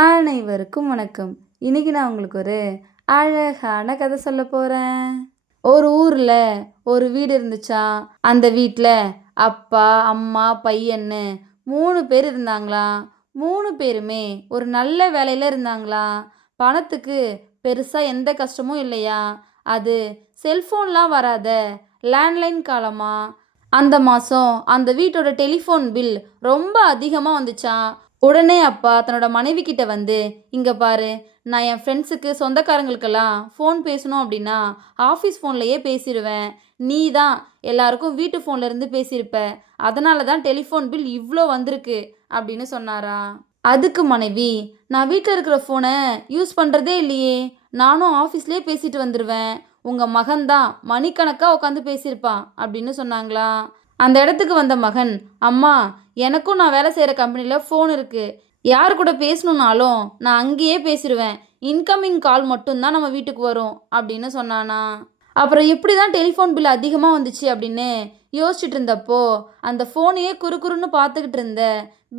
அனைவருக்கும் வணக்கம். இன்னைக்கு நான் உங்களுக்கு ஒரு அழகான கதை சொல்ல போறேன். ஒரு ஊர்ல ஒரு வீடு இருந்துச்சாம். அந்த வீட்ல அப்பா, அம்மா, பையன்னு 3 பேர் இருந்தாங்களாம். 3 பேருமே ஒரு நல்ல வேலையில இருந்தாங்களாம். பணத்துக்கு பெருசா எந்த கஷ்டமும் இல்லையாம். அது செல்போன்லாம் வராத லேண்ட்லைன் காலமா. அந்த மாசம் அந்த வீட்டோட டெலிஃபோன் பில் ரொம்ப அதிகமா வந்துச்சாம். உடனே அப்பா தன்னோட மனைவி கிட்ட வந்து, இங்க பாரு, நான் என் ஃப்ரெண்ட்ஸுக்கு சொந்தக்காரங்களுக்கெல்லாம் ஃபோன் பேசணும் அப்படின்னா ஆஃபீஸ் ஃபோன்லயே பேசிடுவேன். நீ தான் எல்லாருக்கும் வீட்டு ஃபோன்ல இருந்து பேசியிருப்ப. அதனால தான் டெலிஃபோன் பில் இவ்வளோ வந்திருக்கு அப்படின்னு சொன்னாரா. அதுக்கு மனைவி, நான் வீட்டில் இருக்கிற ஃபோனை யூஸ் பண்ணுறதே இல்லையே, நானும் ஆஃபீஸ்லேயே பேசிட்டு வந்துடுவேன். உங்கள் மகன்தான் மணிக்கணக்காக உட்காந்து பேசியிருப்பான் அப்படின்னு சொன்னாங்களா. அந்த இடத்துக்கு வந்த மகன், அம்மா, எனக்கும் நான் வேலை செய்கிற கம்பெனியில் ஃபோன் இருக்குது. யார் கூட பேசணுன்னாலும் நான் அங்கேயே பேசிடுவேன். இன்கமிங் கால் மட்டும்தான் நம்ம வீட்டுக்கு வரும் அப்படின்னு சொன்னானா. அப்புறம் எப்படி தான் டெலிஃபோன் பில் அதிகமாக வந்துச்சு அப்படின்னு யோசிச்சுட்டு இருந்தப்போ அந்த ஃபோனையே குறுகுறுன்னு பார்த்துக்கிட்டு இருந்த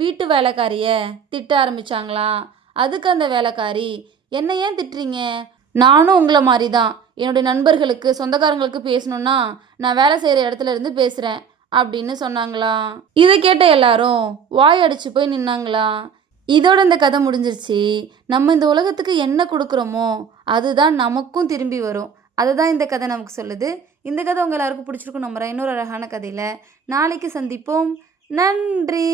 வீட்டு வேலைக்காரிய திட்ட ஆரம்பிச்சாங்களாம். அதுக்கு அந்த வேலைக்காரி, என்ன ஏன் திட்டுறீங்க? நானும் உங்களை மாதிரி தான் என்னுடைய நண்பர்களுக்கு சொந்தக்காரங்களுக்கு பேசணுன்னா நான் வேலை செய்கிற இடத்துல இருந்து பேசுகிறேன் அப்படின்னு சொன்னாங்களாம். இதை கேட்ட எல்லாரும் வாய் அடிச்சு போய் நின்னாங்களாம். இதோட இந்த கதை முடிஞ்சிருச்சு. நம்ம இந்த உலகத்துக்கு என்ன கொடுக்குறோமோ அதுதான் நமக்கும் திரும்பி வரும். அதை தான் இந்த கதை நமக்கு சொல்லுது. இந்த கதை உங்கள் எல்லாருக்கும் பிடிச்சிருக்கும் நம்புறேன். இன்னொரு அழகான கதையில் நாளைக்கு சந்திப்போம். நன்றி.